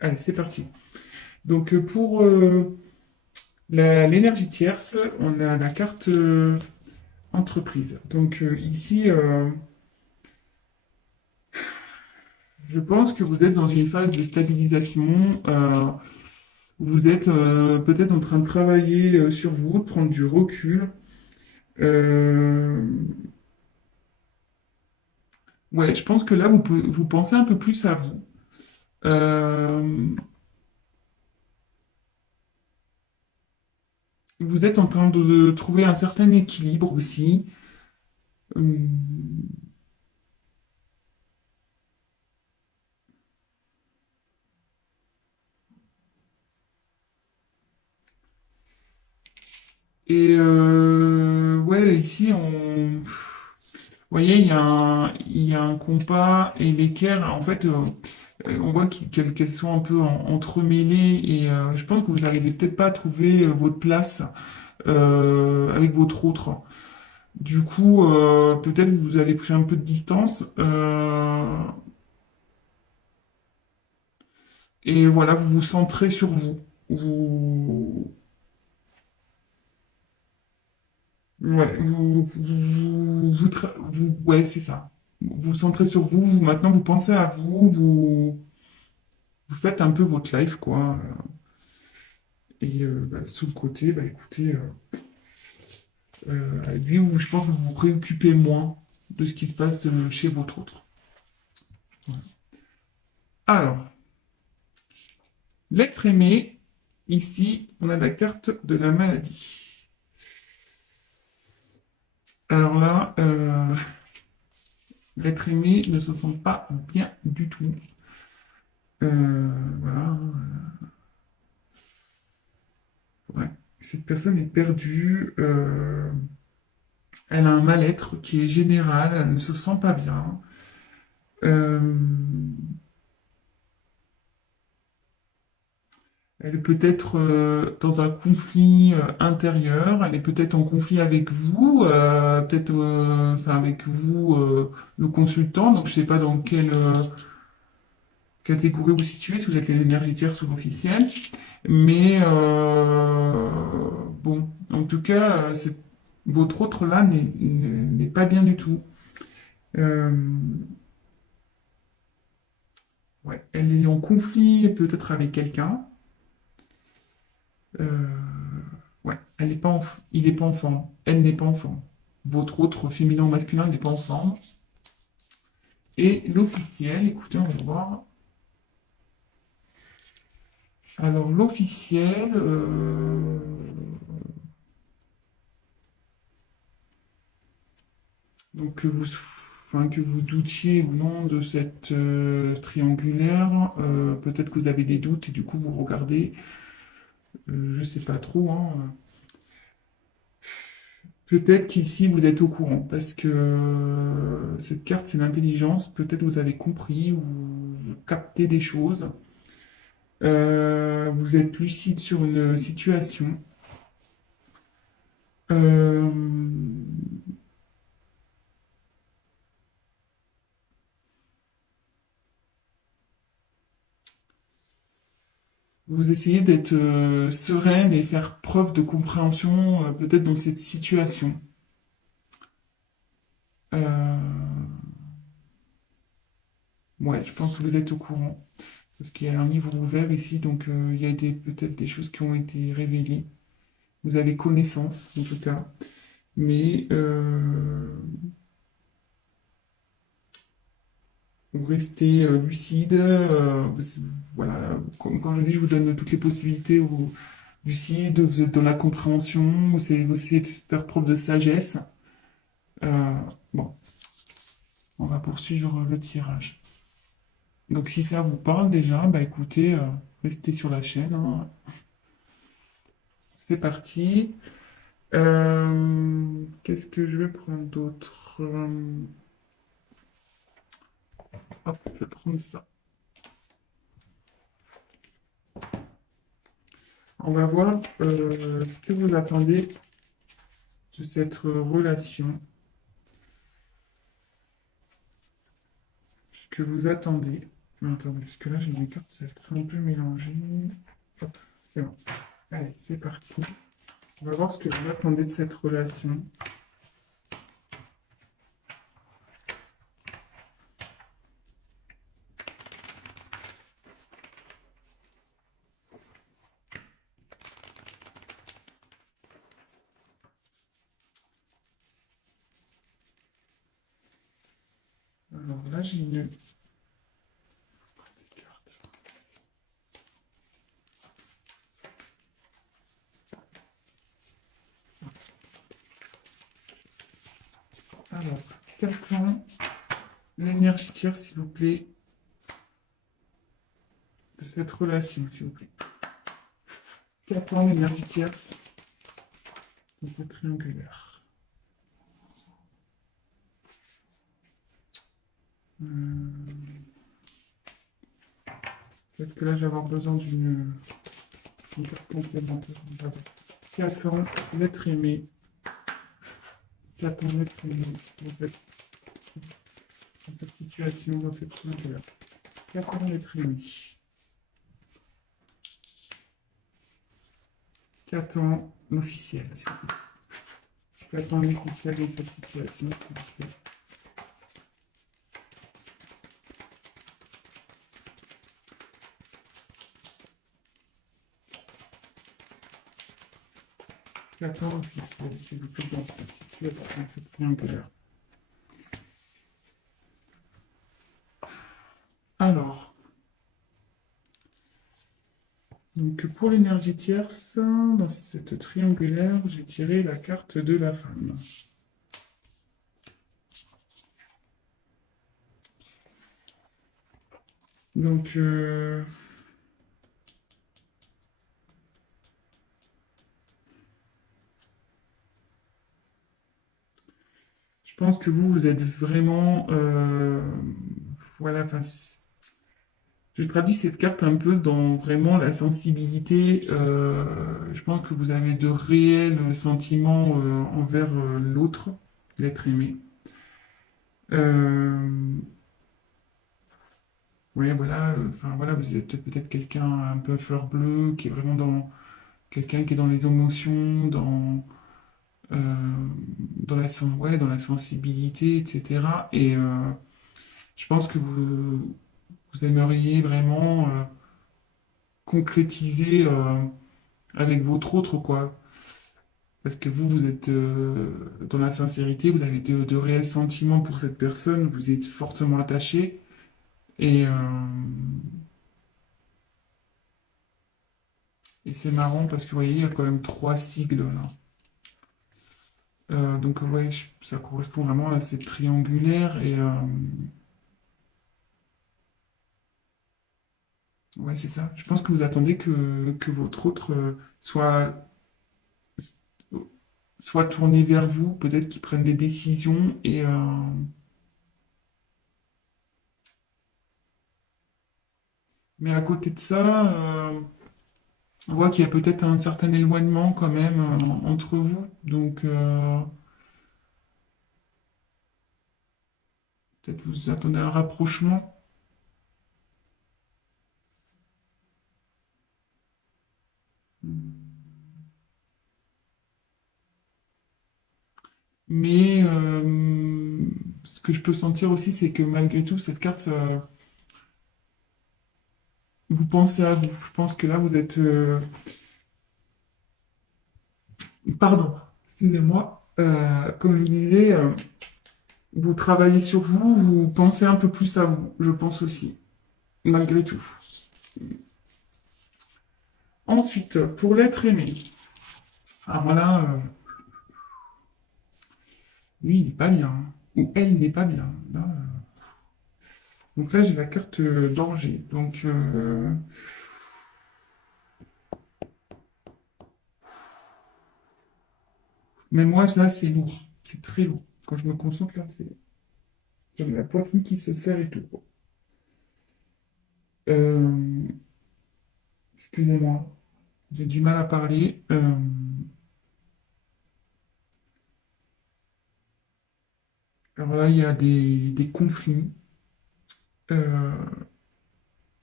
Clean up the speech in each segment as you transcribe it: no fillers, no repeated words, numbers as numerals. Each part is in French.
Allez, c'est parti. Donc pour l'énergie tierce, on a la carte entreprise. Donc ici, je pense que vous êtes dans une phase de stabilisation. Vous êtes peut-être en train de travailler sur vous, de prendre du recul. Euh, ouais, je pense que là, vous pensez un peu plus à vous. Euh, Vous êtes en train de trouver un certain équilibre aussi. Hum, Et ouais, ici, vous voyez, il y a un compas et l'équerre, en fait, on voit qu'elles sont un peu entremêlées et je pense que vous n'arrivez peut-être pas à trouver votre place avec votre autre. Du coup, peut-être vous avez pris un peu de distance et voilà, vous vous centrez sur vous. Vous, ouais, ouais, c'est ça. Vous vous centrez sur vous, maintenant vous pensez à vous, vous faites un peu votre life, quoi. Et bah, sur le côté, bah écoutez, lui, je pense que vous vous préoccupez moins de ce qui se passe chez votre autre. Voilà. Alors, l'être aimé, ici, on a la carte de la maladie. Alors là, l'être aimé ne se sent pas bien du tout. Voilà. Ouais. Cette personne est perdue. Elle a un mal-être qui est général. Elle ne se sent pas bien. Euh, Elle est peut-être dans un conflit intérieur, elle est peut-être en conflit avec vous, peut-être enfin avec vous, le consultant, donc je ne sais pas dans quelle catégorie vous situez, si vous êtes les énergétières ou l'officiel, mais bon, en tout cas, votre autre là n'est pas bien du tout. Euh, ouais, elle est en conflit peut-être avec quelqu'un. Euh, ouais, elle est pas il n'est pas en forme. Elle n'est pas en forme. Votre autre féminin ou masculin n'est pas en forme. Et l'officiel, écoutez, on va voir. Alors l'officiel, donc enfin, que vous doutiez ou non de cette triangulaire, peut-être que vous avez des doutes et du coup vous regardez, je sais pas trop, hein. Peut-être qu'ici vous êtes au courant parce que cette carte c'est l'intelligence. Peut-être vous avez compris ou vous captez des choses. Vous êtes lucide sur une situation. Euh, Vous essayez d'être sereine et faire preuve de compréhension peut-être dans cette situation. Euh, ouais, je pense que vous êtes au courant. Parce qu'il y a un livre ouvert ici, donc il y a peut-être des choses qui ont été révélées. Vous avez connaissance, en tout cas. Mais vous restez lucide. Voilà, quand je dis, je vous donne toutes les possibilités. Lucide, vous êtes dans la compréhension, vous essayez de faire preuve de sagesse. Euh, bon, on va poursuivre le tirage. Donc si ça vous parle déjà, bah écoutez, restez sur la chaîne, hein. C'est parti. Qu'est-ce que je vais prendre d'autre? Hop, je vais prendre ça. On va voir ce que vous attendez de cette relation, ce que vous attendez. Attendez, parce que là, j'ai mes cartes, ça un peu mélangées. Hop, c'est bon. Allez, c'est parti. On va voir ce que vous attendez de cette relation. Alors là, j'ai une... des cartes. Alors, qu'attend l'énergie tiers, s'il vous plaît, de cette relation, s'il vous plaît. Qu'attend l'énergie tierce de cette triangulaire. Peut-être que là, je vais avoir besoin d'une carte complémentaire. Qu'attend l'être aimé? Qu'attend l'être aimé dans cette situation, dans cette triangulaire? Qu'attend l'être aimé? Qu'attend l'officiel, s'il vous plaît? Qu'attend l'officiel dans cette situation, s'il vous plaît? Qu'attend l'officiel, s'il vous plaît, dans cette situation, dans cette triangulaire? Alors, donc pour l'énergie tierce, dans cette triangulaire, j'ai tiré la carte de la femme. Donc, je pense que vous êtes vraiment... voilà, enfin, je traduis cette carte un peu dans vraiment la sensibilité. Je pense que vous avez de réels sentiments envers l'autre, l'être aimé. Euh, oui, voilà, enfin voilà, vous êtes peut-être quelqu'un un peu fleur bleue, qui est vraiment dans quelqu'un qui est dans les émotions, euh, ouais, dans la sensibilité, etc. Et je pense que vous aimeriez vraiment concrétiser avec votre autre, quoi. Parce que vous êtes dans la sincérité, vous avez de réels sentiments pour cette personne, vous êtes fortement attaché. Et, et c'est marrant parce que vous voyez, il y a quand même trois sigles là. Donc ouais, ça correspond vraiment à cette triangulaire. Et ouais, c'est ça. Je pense que vous attendez que votre autre soit tourné vers vous, peut-être qu'il prenne des décisions. Et, mais à côté de ça, on voit qu'il y a peut-être un certain éloignement quand même entre vous. Donc peut-être vous attendez un rapprochement. Mais ce que je peux sentir aussi, c'est que malgré tout, cette carte, vous pensez à vous. Je pense que là, vous êtes... pardon, excusez-moi. Comme je disais, vous travaillez sur vous, vous pensez un peu plus à vous, je pense aussi, malgré tout. Ensuite, pour l'être aimé. Alors là, lui, il n'est pas bien, hein. Ou elle n'est pas bien. Là, donc là, j'ai la carte danger. Donc, mais moi, là, c'est lourd. C'est très lourd. Quand je me concentre, là, c'est... J'ai la poitrine qui se serre et tout. Euh, excusez-moi, j'ai du mal à parler. Alors là, il y a des conflits. Euh,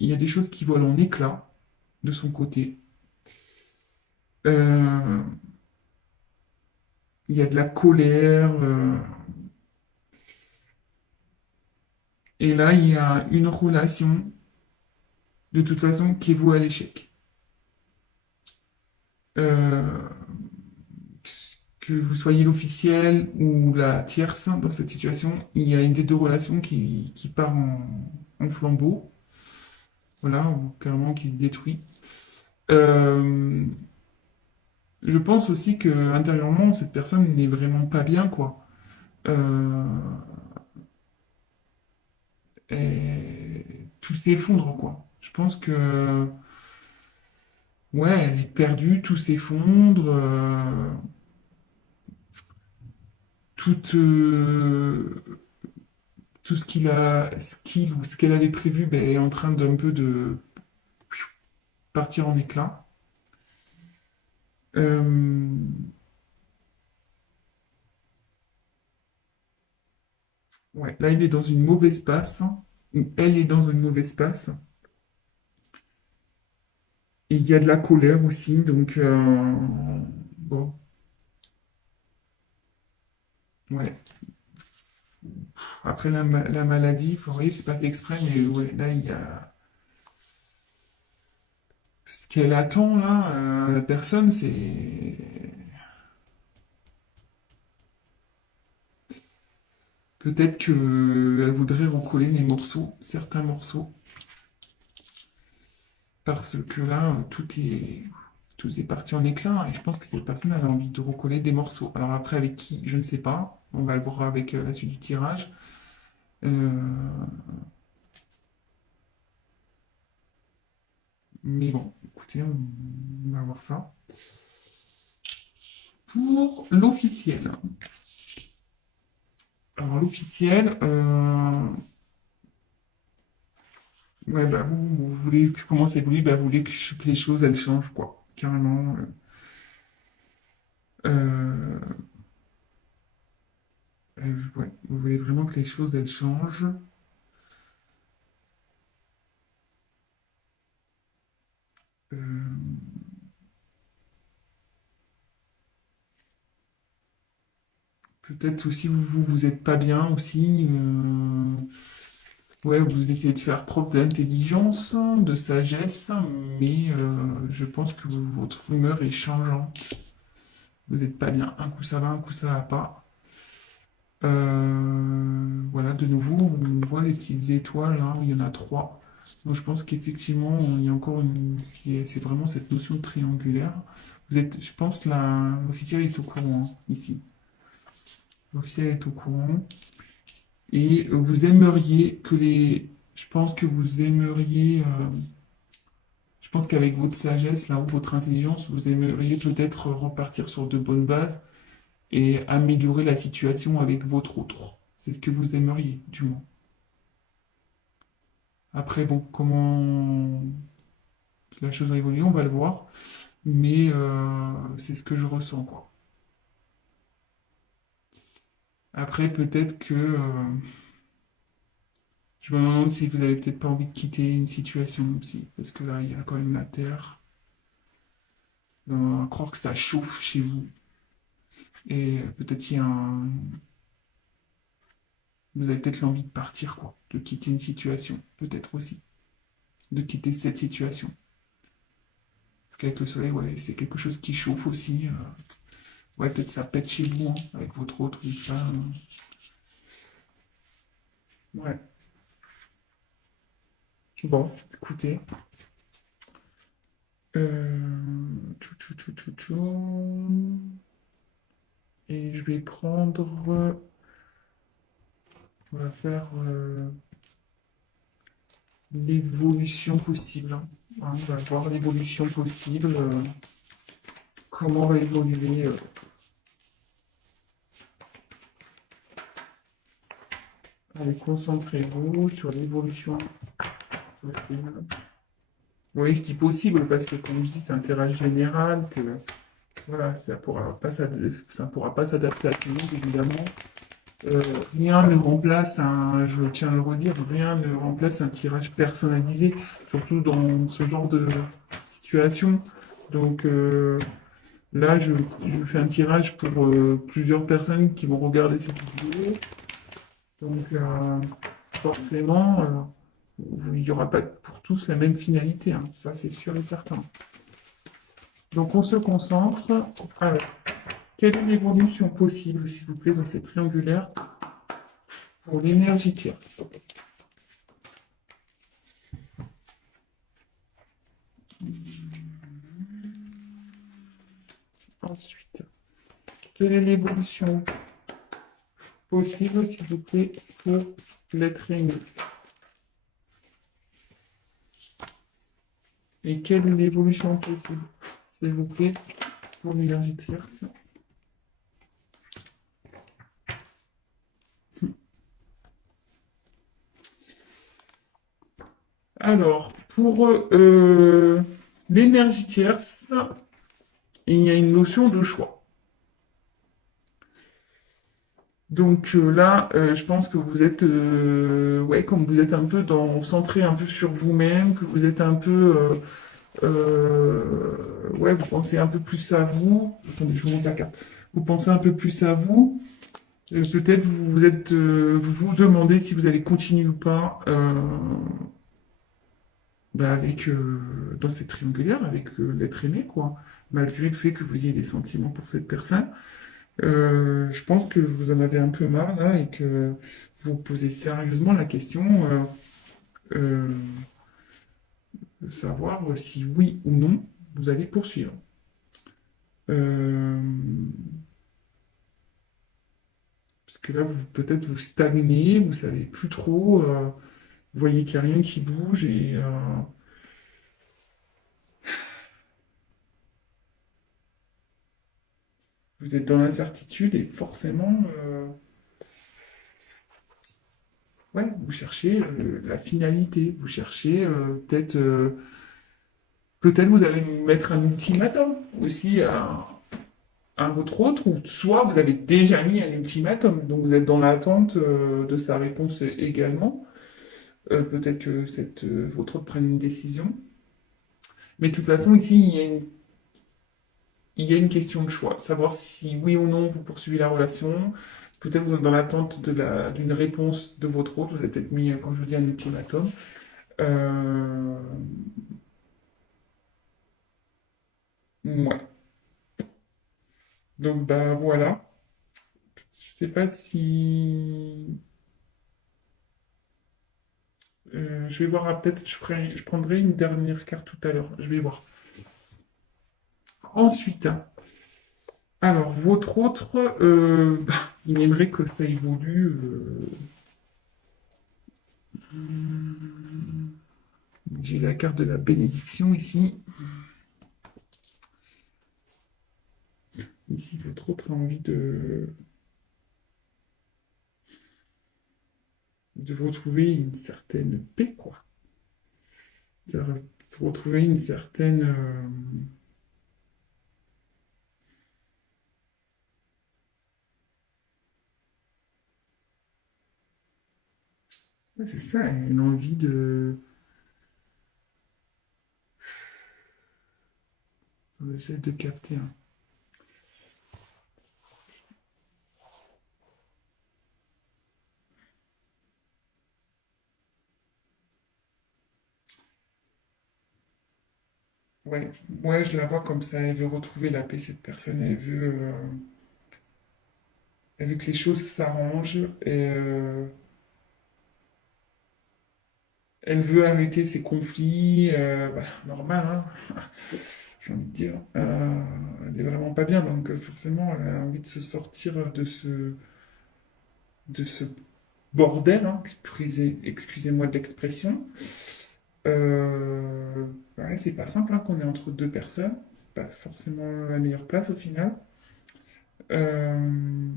il y a des choses qui volent en éclats de son côté. Euh, il y a de la colère. Et là, il y a une relation, de toute façon, qui est vouée à l'échec. Euh, que vous soyez l'officiel ou la tierce dans cette situation, il y a une des deux relations qui part en flambeau, voilà, ou carrément qui se détruit. Euh, je pense aussi que intérieurement, cette personne n'est vraiment pas bien, quoi. Euh, et tout s'effondre, quoi. Je pense que, ouais, elle est perdue, tout s'effondre, tout, tout ce qu'elle avait prévu, ben, est en train d'un peu de partir en éclats. Euh, ouais, là, il est dans une mauvaise passe, hein, ou elle est dans une mauvaise passe. Et il y a de la colère aussi, donc bon, ouais. Après la maladie, vous voyez, c'est pas fait exprès, mais ouais, là, il y a ce qu'elle attend là, la personne, c'est peut-être que elle voudrait recoller les morceaux, certains morceaux, parce que là, tout est parti en éclat, et je pense que cette personne elle a envie de recoller des morceaux. Alors après, avec qui, je ne sais pas. On va le voir avec la suite du tirage. Euh, mais bon, écoutez, on va voir ça. Pour l'officiel. Alors l'officiel, ouais, bah, vous voulez que comment ça évolue, bah, vous voulez que les choses elles changent, quoi. Carrément. Euh, ouais, vous voulez vraiment que les choses elles changent. Euh, peut-être aussi vous êtes pas bien aussi. Ouais, vous essayez de faire preuve d'intelligence, de sagesse, mais je pense que votre humeur est changeante. Vous n'êtes pas bien. Un coup ça va, un coup ça va pas. Voilà, de nouveau, on voit les petites étoiles là, il y en a trois. Donc je pense qu'effectivement, il y a encore c'est vraiment cette notion de triangulaire. Vous êtes, je pense, l'officiel est au courant hein, ici. L'officiel est au courant. Et vous aimeriez que je pense que vous aimeriez. Je pense qu'avec votre sagesse, là, ou votre intelligence, vous aimeriez peut-être repartir sur de bonnes bases et améliorer la situation avec votre autre. C'est ce que vous aimeriez, du moins. Après, bon, comment la chose va évoluer, on va le voir. Mais c'est ce que je ressens, quoi. Après, peut-être que je me demande si vous avez peut-être pas envie de quitter une situation aussi, parce que là, il y a quand même la Terre. À croire que ça chauffe chez vous. Et peut-être vous avez peut-être l'envie de partir, quoi, de quitter une situation, peut-être aussi, de quitter cette situation. Parce qu'avec le soleil, ouais, c'est quelque chose qui chauffe aussi. Ouais, peut-être ça pète chez vous, hein, avec votre autre femme. Ouais. Bon, écoutez. Tchou. Et je vais prendre. On va faire l'évolution possible, hein. On va voir l'évolution possible. Comment va évoluer. Allez, concentrez-vous sur l'évolution possible. Oui, je dis possible parce que, comme je dis, c'est un tirage général, que voilà, ça pourra pas s'adapter à tout le monde, évidemment. Euh, Rien ne remplace je tiens à le redire, rien ne remplace un tirage personnalisé, surtout dans ce genre de situation. Donc là, je fais un tirage pour plusieurs personnes qui vont regarder cette vidéo. Donc forcément, il n'y aura pas pour tous la même finalité, hein. Ça c'est sûr et certain. Donc on se concentre. Alors, quelle est l'évolution possible, s'il vous plaît, dans cette triangulaire pour l'énergie tierce? Ensuite, quelle est l'évolution possible, s'il vous plaît, pour l'être aimé? Et quelle est l'évolution possible, s'il vous plaît, pour l'énergie tierce? Alors, pour l'énergie tierce, il y a une notion de choix. Donc là, je pense que vous êtes, ouais, comme vous êtes un peu centré un peu sur vous-même, que vous êtes un peu, ouais, vous pensez un peu plus à vous. Attendez, je vous montre la carte. Vous pensez un peu plus à vous. Peut-être vous êtes, vous vous demandez si vous allez continuer ou pas bah, avec dans cette triangulaire avec l'être aimé, quoi. Malgré le fait que vous ayez des sentiments pour cette personne. Je pense que vous en avez un peu marre là et que vous vous posez sérieusement la question euh, de savoir si oui ou non vous allez poursuivre. Euh, Parce que là, peut-être vous stagnez, vous savez plus trop, vous voyez qu'il n'y a rien qui bouge et vous êtes dans l'incertitude et forcément, ouais, vous cherchez la finalité, vous cherchez peut-être vous allez mettre un ultimatum aussi à votre autre, ou soit vous avez déjà mis un ultimatum, donc vous êtes dans l'attente de sa réponse également. Peut-être que votre autre prenne une décision. Mais de toute façon, ici, il y a une question de choix. Savoir si oui ou non vous poursuivez la relation. Peut-être vous êtes dans l'attente d'une réponse de votre autre. Vous avez peut-être mis, comme je vous dis, un ultimatum. Euh, ouais. Donc, bah voilà. Je sais pas si. Je vais voir, peut-être je prendrai une dernière carte tout à l'heure. Je vais voir. Ensuite, alors, votre autre, bah, il aimerait que ça évolue. J'ai la carte de la bénédiction ici. Ici, votre autre a envie de retrouver une certaine paix, quoi. De retrouver une certaine. Ouais, c'est ça, une envie de. J'essaie de capter, hein. Ouais, ouais, je la vois comme ça. Elle veut retrouver la paix, cette personne. Elle veut que les choses s'arrangent. Et elle veut arrêter ses conflits. Bah, normal, hein, j'ai envie de dire. Elle est vraiment pas bien. Donc, forcément, elle a envie de se sortir de ce bordel, hein, excusez-moi de l'expression. Ouais, c'est pas simple, hein, qu'on est entre deux personnes. C'est pas forcément la meilleure place au final. Euh,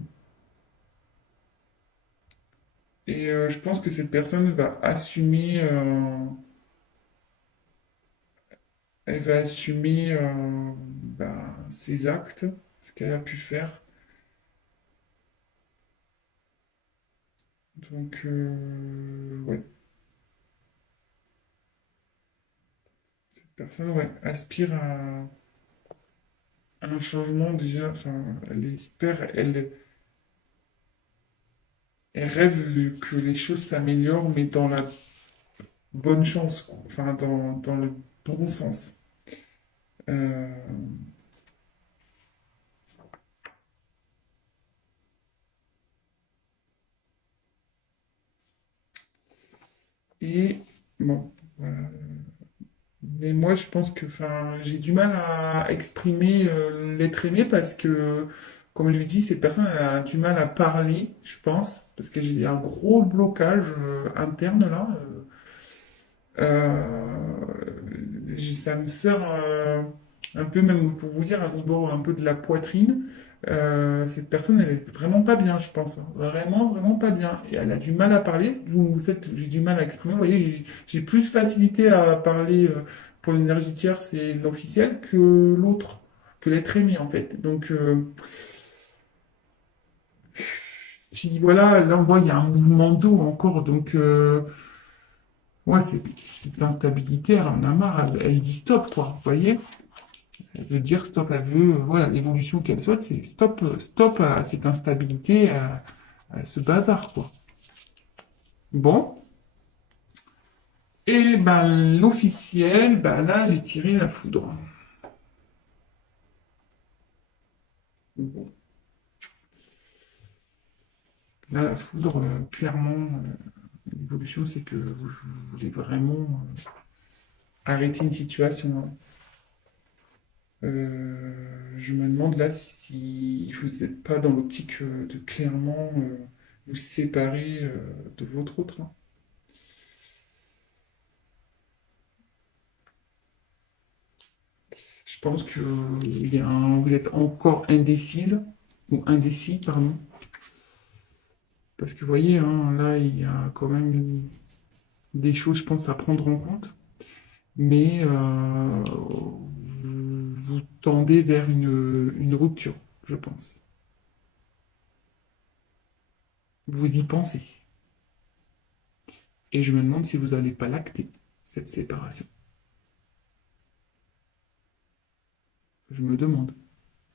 et je pense que cette personne va assumer, elle va assumer ses actes, ce qu'elle a pu faire. Donc, ouais, cette personne, ouais, aspire à un changement déjà. Enfin, elle espère, elle rêve que les choses s'améliorent, mais dans la bonne chance, quoi. Enfin, dans le bon sens. Euh, et bon, voilà. Mais moi, je pense que, enfin, j'ai du mal à exprimer l'être aimé parce que, comme je l'ai dit, cette personne a du mal à parler, je pense, parce que j'ai un gros blocage interne là. Ça me sert un peu, même pour vous dire, à niveau un peu de la poitrine. Cette personne, elle est vraiment pas bien, je pense, hein. Vraiment, vraiment pas bien. Et elle a du mal à parler, d'où le fait que j'ai du mal à exprimer. Vous voyez, j'ai plus facilité à parler pour l'énergie tierce et l'officiel que l'autre, que l'être aimé, en fait. Donc, j'ai dit, voilà, là, on voit, il y a un mouvement d'eau encore. Donc, ouais, cette instabilité, elle en a marre. Elle dit stop, quoi. Vous voyez? Elle veut dire stop, elle veut, voilà, l'évolution qu'elle souhaite, c'est stop, stop à cette instabilité, à ce bazar, quoi. Bon. Et ben, l'officiel, ben là, j'ai tiré la foudre. Bon. Là, la foudre, clairement, l'évolution, c'est que vous voulez vraiment arrêter une situation, hein. Je me demande là si vous n'êtes pas dans l'optique de clairement vous séparer de votre autre, hein. Je pense que vous êtes encore indécise, ou indécis, pardon. Parce que vous voyez, hein, là, il y a quand même des choses, je pense, à prendre en compte. Mais vous tendez vers une rupture, je pense. Vous y pensez. Et je me demande si vous n'allez pas l'acter, cette séparation. Je me demande,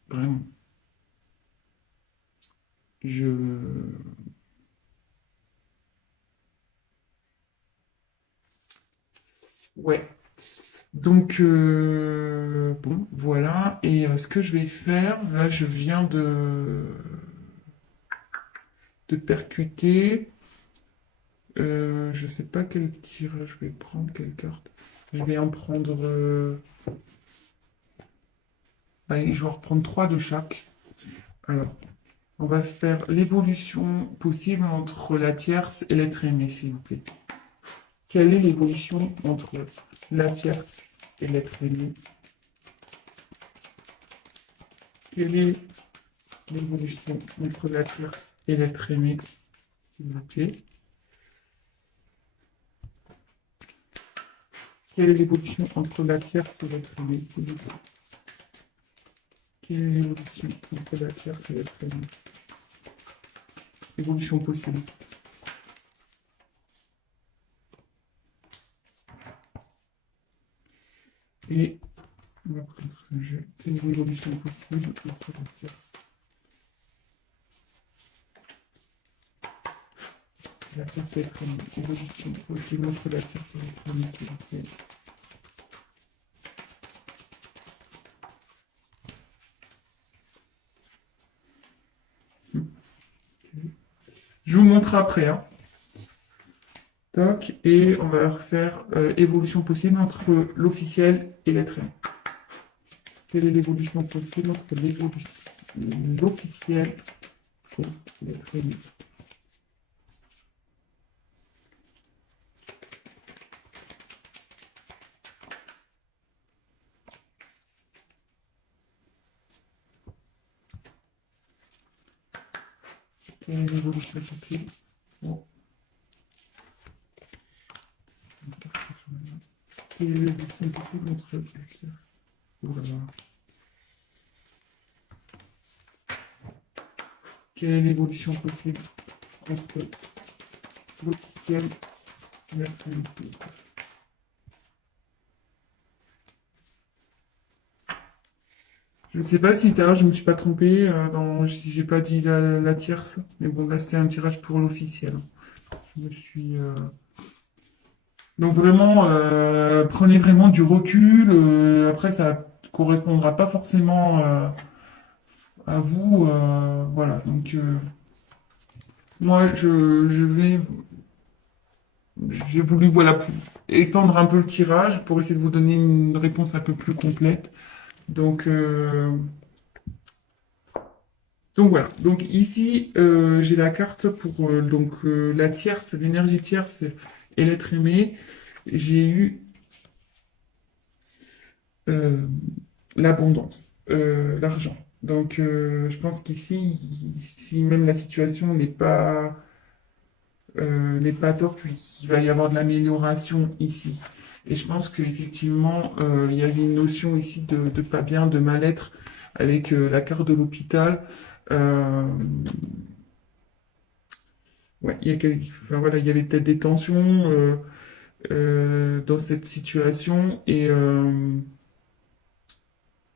vraiment. Je... Ouais. Donc, bon, voilà. Et ce que je vais faire, là, je viens de percuter. Je sais pas quel tirage je vais prendre, quelle carte. Je vais en prendre. Allez, je vais en reprendre trois de chaque. Alors, on va faire l'évolution possible entre la tierce et l'être aimé, s'il vous plaît. Quelle est l'évolution entre la tierce et l'être aimé? Quelle est l'évolution entre la tierce et l'être aimé, s'il vous plaît? Quelle est l'évolution entre la tierce et l'être aimé, s'il vous plaît? Quelle est l'évolution entre la tierce et l'être aimé? Évolution possible. Et on va prendre un jeu. Quelle est l'évolution possible entre la tierce? La tierce et l'être aimé. Évolution possible entre la tierce et l'être aimé, s'il vous plaît. Je vous montre après, hein. Toc, et on va refaire évolution possible entre l'officiel et l'être aimé. Quelle est l'évolution possible entre l'officiel et l'être aimé? Quelle est l'évolution possible? Bon, quelle est l'évolution possible entre l'officiel? Oh là là. Quelle est l'évolution possible entre officiel, lettre M. Je ne sais pas si tout à l'heure je me suis pas trompé, si j'ai pas dit la tierce, mais bon là c'était un tirage pour l'officiel. Je me suis donc vraiment prenez vraiment du recul. Après ça correspondra pas forcément à vous, voilà. Donc moi j'ai voulu voilà étendre un peu le tirage pour essayer de vous donner une réponse un peu plus complète. Donc Donc voilà. Donc ici, j'ai la carte pour la tierce, l'énergie tierce et l'être aimé. J'ai eu euh, l'abondance, l'argent. Donc je pense qu'ici, si même la situation n'est pas top, il va y avoir de l'amélioration ici. Et je pense qu'effectivement, il y avait une notion ici de pas bien, de mal-être avec la carte de l'hôpital. Euh, Ouais, enfin, voilà, il y avait peut-être des tensions dans cette situation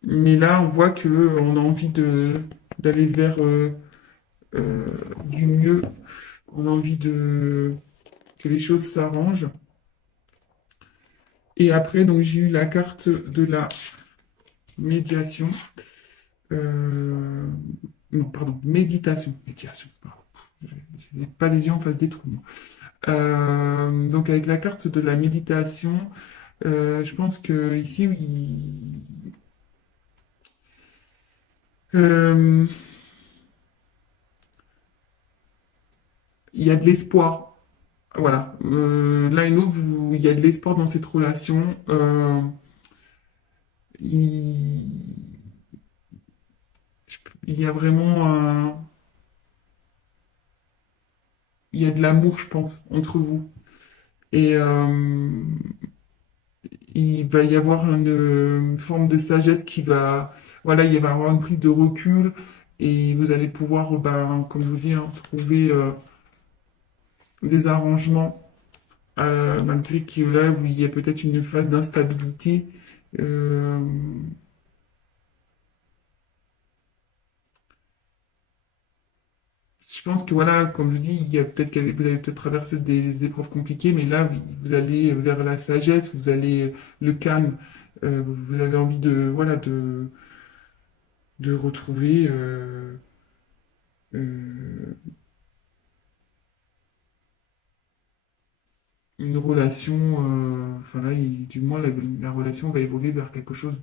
mais là on voit que on a envie de d'aller vers euh, du mieux, on a envie de que les choses s'arrangent. Et après donc j'ai eu la carte de la médiation, euh, non pardon méditation, pardon. J'ai pas les yeux en face des trous. Moi. Donc avec la carte de la méditation. Je pense que ici, euh, il y a de l'espoir. Voilà. L'un et l'autre, il y a de l'espoir dans cette relation. Il, il y a vraiment il y a de l'amour, je pense, entre vous. Et il va y avoir une forme de sagesse voilà, il va y avoir une prise de recul et vous allez pouvoir, ben, comme je vous dis, hein, trouver des arrangements malgré que là où il y a peut-être une phase d'instabilité, euh, je pense que voilà, comme je dis, il y a peut-être vous avez peut-être traversé des épreuves compliquées, mais là, oui, vous allez vers la sagesse, vous allez le calme, vous avez envie voilà, de retrouver euh, une relation, enfin là, du moins, la relation va évoluer vers quelque chose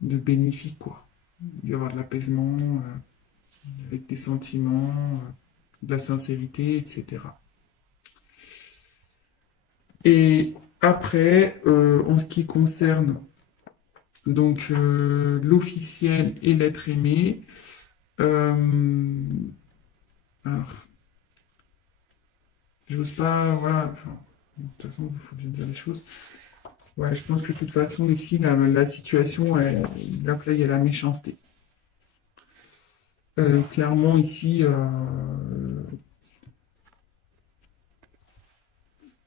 de bénéfique, quoi. Il va y avoir de l'apaisement, avec des sentiments, de la sincérité, etc. Et après, en ce qui concerne donc l'officiel et l'être aimé, euh, alors, j'ose pas, voilà, enfin, de toute façon, il faut bien dire les choses. Ouais, je pense que de toute façon, ici, la situation, là, il y a la méchanceté. Clairement, ici,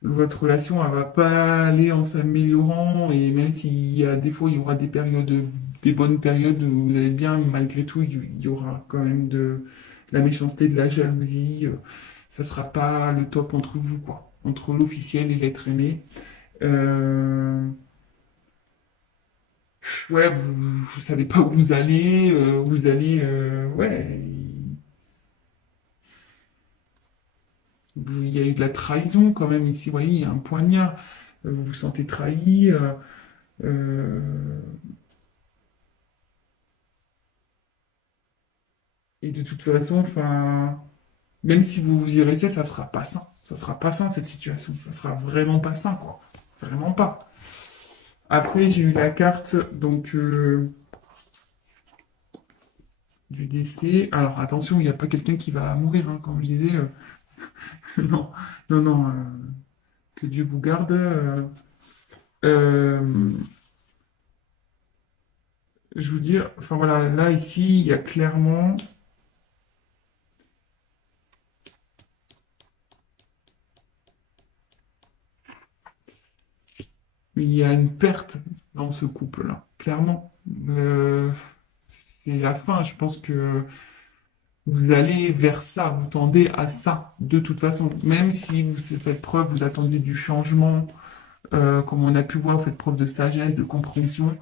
votre relation, elle va pas aller en s'améliorant et même s'il y a des fois, il y aura des bonnes périodes où vous allez bien, malgré tout, il y aura quand même de la méchanceté, de la jalousie. Ça sera pas le top entre vous, quoi, entre l'officiel et l'être aimé. Euh, ouais, vous savez pas où vous allez, ouais, il y a eu de la trahison quand même ici, vous voyez, il y a un poignard, vous vous sentez trahi. Euh, Et de toute façon, enfin, même si vous y restez, ça sera pas sain. Ça sera pas sain cette situation. Ça sera vraiment pas sain, quoi. Vraiment pas. Après, j'ai eu la carte donc du décès. Alors attention, il n'y a pas quelqu'un qui va mourir, hein, comme je disais. Non, non, non. Que Dieu vous garde. Euh, je vous dis, enfin voilà, là ici, il y a clairement il y a une perte dans ce couple-là, clairement. Euh, c'est la fin. Je pense que vous allez vers ça, vous tendez à ça, de toute façon. Même si vous faites preuve, vous attendez du changement, comme on a pu voir, vous faites preuve de sagesse, de compréhension.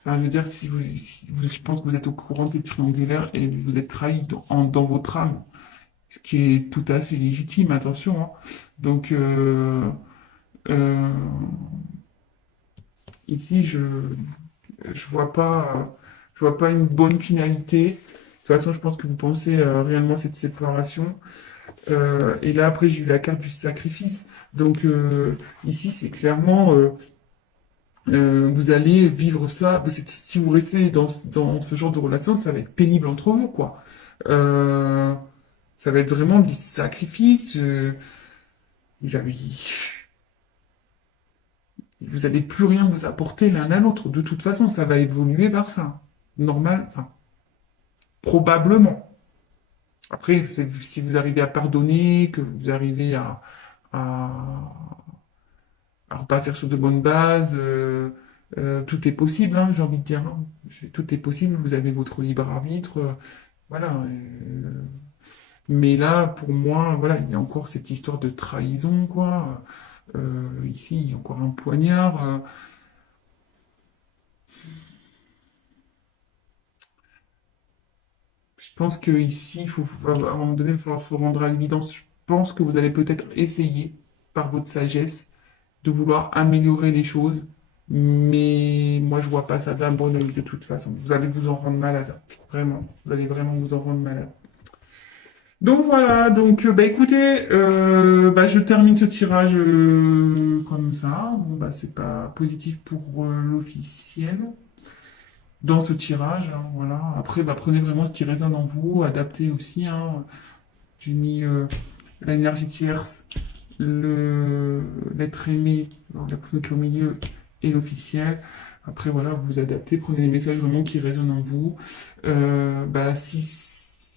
Enfin, je veux dire, je pense que vous êtes au courant des triangulaires et vous êtes trahi dans votre âme, ce qui est tout à fait légitime, attention, hein. Donc, euh, ici, je je vois pas une bonne finalité. De toute façon, je pense que vous pensez réellement à cette séparation. Et là, après, j'ai eu la carte du sacrifice. Donc, ici, c'est clairement, vous allez vivre ça. Si vous restez dans ce genre de relation, ça va être pénible entre vous, quoi. Euh, ça va être vraiment du sacrifice. Il va- il- vous allez plus rien vous apporter l'un à l'autre. De toute façon, ça va évoluer vers ça. Normal, enfin, probablement. Après, si vous arrivez à pardonner, que vous arrivez à, à repartir sur de bonnes bases, tout est possible, hein, j'ai envie de dire, hein. Tout est possible, vous avez votre libre arbitre, voilà. Mais là, pour moi, voilà, il y a encore cette histoire de trahison, quoi. Ici, il y a encore un poignard. Je pense que ici, à un moment donné, il va falloir se rendre à l'évidence. Je pense que vous allez peut-être essayer, par votre sagesse, de vouloir améliorer les choses, mais moi je vois pas ça d'un bon oeil de toute façon. Vous allez vous en rendre malade, vraiment. Vous allez vraiment vous en rendre malade. Donc voilà, donc bah écoutez, bah, je termine ce tirage comme ça. Bon bah c'est pas positif pour l'officiel dans ce tirage, hein, voilà. Après bah prenez vraiment ce qui résonne en vous, adaptez aussi, hein. J'ai mis l'énergie tierce, le l'être aimé, donc la personne qui est au milieu et l'officiel. Après, voilà, vous vous adaptez, prenez les messages vraiment qui résonnent en vous. Bah, si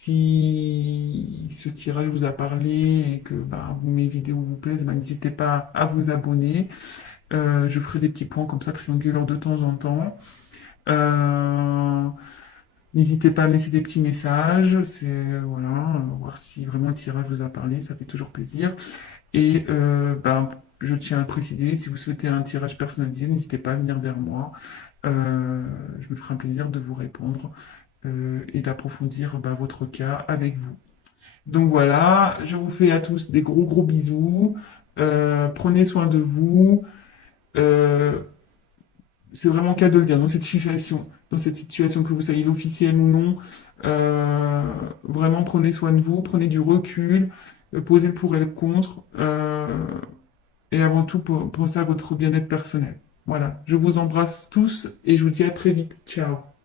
ce tirage vous a parlé et que bah, mes vidéos vous plaisent, bah, n'hésitez pas à vous abonner. Je ferai des petits points comme ça, triangulaires de temps en temps. Euh, N'hésitez pas à me laisser des petits messages, voilà, voir si vraiment le tirage vous a parlé, ça fait toujours plaisir. Et ben, je tiens à le préciser, si vous souhaitez un tirage personnalisé, n'hésitez pas à venir vers moi. Je me ferai un plaisir de vous répondre et d'approfondir ben, votre cas avec vous. Donc voilà, je vous fais à tous des gros gros bisous. Prenez soin de vous. Euh, c'est vraiment le cas de le dire dans cette situation que vous soyez l'officiel ou non, vraiment prenez soin de vous, prenez du recul, posez le pour et le contre. Et avant tout, pensez à votre bien-être personnel. Voilà, je vous embrasse tous et je vous dis à très vite. Ciao.